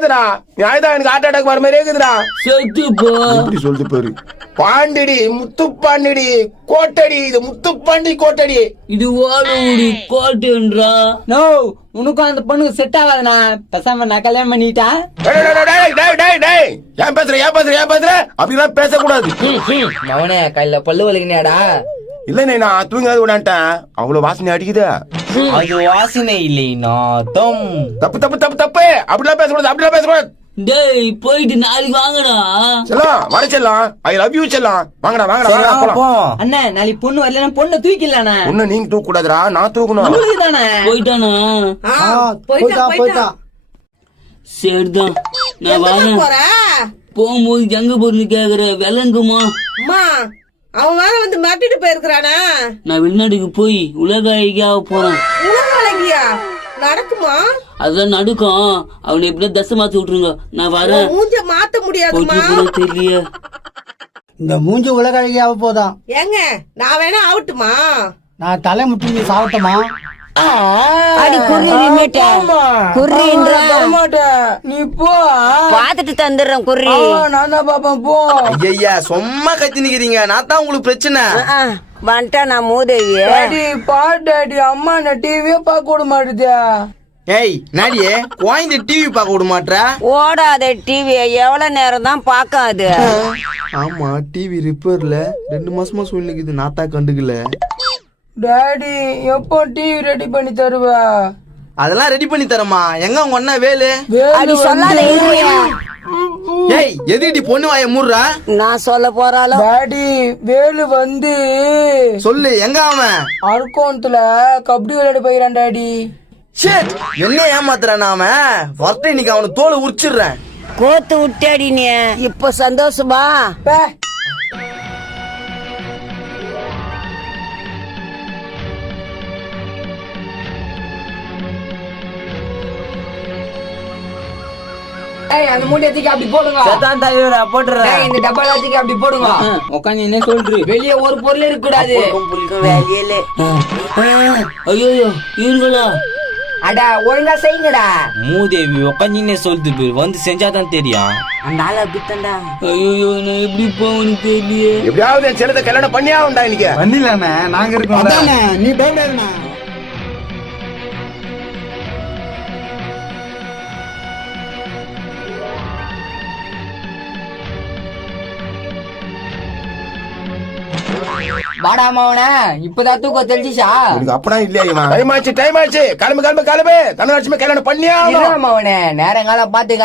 எனக்கு heart attack வர மாதிரி இருக்குதுடா. எப்படி சொல்லிட்டு போயிரு. பாண்டிடி முத்துப்பாண்டிடி கோட்டடி, இது முத்துப்பாண்டி கோட்டடி, இது ஓடுடி கோட்டன்றா. நோ உனக்கும் அந்த பொண்ணுக்கு செட் ஆகாதுண்ணா, பேசாம நான் கல்யாணம் பண்ணிட்டா. ஏன் பேசுற அப்படிலாம் பேசக்கூடாது. அவனே கையில பல்லு வலிக்கினியாடா? இல்ல நான் தூங்காது விடான்ட்டேன், அவ்வளவு வாசனை அடிக்குது. அது வாசனை இல்லைன்னா தப்பு தப்பு தப்பு தப்பு, அப்படிலாம் பேசக்கூடாது. டேய் போயிட்டு நாளைக்கு வாங்கடா. செல்லம் வர செல்லம், ஐ லவ் யூ செல்லம். வாங்கடா. அண்ணா நாளைக்கு பொண்ணு வரலன்னா பொண்ணை தூக்கிடலாண்ணா. பொண்ணு நீங்க தூக்க கூடாதுடா, நான் தூக்கணும். போயிட்டானா? போயிட்டா. சரிதான், நான் வரேன். போகும்போது எங்க பொருள் கேக்குற விளங்குமா? அவன் வேற வந்து மாட்டிட்டு போயிருக்கானா? நான் வெளிநாட்டுக்கு போய் உலக அழகியாக போறேன். உலக அழகியா நடக்குமா? அதான் நடக்கும். அவனை எப்படியா தசை மாத்தி விட்டுருங்க, நான் வரேன். மூஞ்ச மாத்த முடியாதுமா. தெரியல, இந்த மூஞ்சி உலக அழகியாவ போதான். ஏங்க நான் வேணா ஆகட்டுமா? நான் தலை முட்டி சாப்பிட்டமா? அடி குர்ரி நீ போ, பாத்துட்டு தந்துடுறேன் குர்ரி. நான் தான் பாப்பேன் போ. ஐயா சும்மா கத்தி நிக்கிறீங்க, நான் தான் உங்களுக்கு பிரச்சனை. வந்துட்டா நான் மூதேவி. டாடி பாடாடி, அம்மா நான் டிவியே பார்க்க விட மாட்டேது. ஏய் நாடியே குழந்தை டிவி பார்க்க விட மாட்டா? ஓடாத டிவி எவ்வளவு நேரம் தான் பாக்காது. ஆமா டிவி ரிப்பேர்ல 2 மாசமா சொல்லிக்குது, நான் தான் கண்டுக்கல. டாடி எப்போ டிவி ரெடி பண்ணி தருவ? அதெல்லாம் ரெடி பண்ணி தரமா? எங்க உங்க அண்ணா வேலு? அடி சொல்லாத இருயா. ஏய் எதுடி பொண்ணு வாய மூடுறா? நான் சொல்ல போறாலும். டாடி வேலு வந்து சொல்லு, எங்க அவன்? அர்க்கோணத்துல கபடி விளையாட போயிறான் டாடி. என்ன ஏமாத்துறான் அவன்? வரட்டு இன்னைக்கு அவனை தோலை உரிச்சிடுறேன். கோத்து விட்டாடி நீ. இப்ப சந்தோஷமா? அந்த மூட்டையத்துக்கு அப்படி போடுங்க. போட்டுறேன். இந்த டப்பாலத்துக்கு அப்படி போடுங்க. உட்காந்து என்ன சொல்ற? வெளியே ஒரு பொருள் இருக்க கூடாது. ஐயோ இருங்களா? அடா ஒழுங்கா செய்யுங்கடா. மூதேவி உட்காந்து சொல்லுது பேர் வந்து செஞ்சாதான் தெரியும். அந்த ஆள அப்படித்தான்டா. ஐயோ நான் எப்படி போகணும்னு தெரியலையே. எப்படியாவது என் செல்லத்தை கல்யாணம் பண்ணியா உண்டா இன்னைக்கு? பண்ணிடலாண்ணே, நாங்க இருக்கோம். நீ பயப்படாதண்ணா. வாடாமாவன இப்பதான் தூக்கம் தெளிச்சிச்சா? அப்படா இல்லையா? டைம் ஆச்சு கிளம்பு. தனலட்சுமி கல்யாணம் பண்ணியா? நேரங்காலம் பாத்து